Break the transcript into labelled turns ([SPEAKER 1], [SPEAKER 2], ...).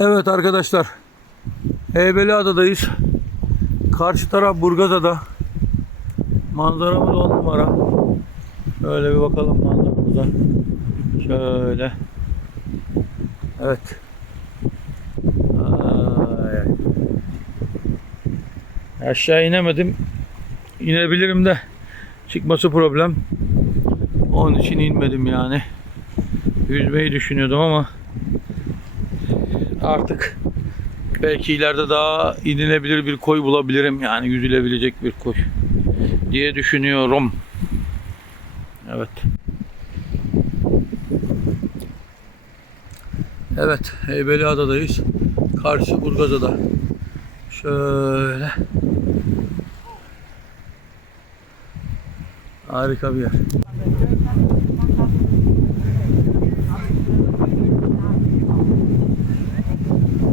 [SPEAKER 1] Evet arkadaşlar. Heybeliada'dayız. Karşı taraf Burgazada. Manzaramız on numara. Şöyle bir bakalım manzaramıza. Şöyle. Evet. Ay. Aşağı inemedim. İnebilirim de çıkması problem. Onun için inmedim yani. Yüzmeyi düşünüyordum ama artık belki ileride daha inilebilir bir koy bulabilirim yani yüzülebilecek bir koy diye düşünüyorum. Evet. Evet, Heybeliada'dayız. Karşı Burgazada. Şöyle. Harika bir yer.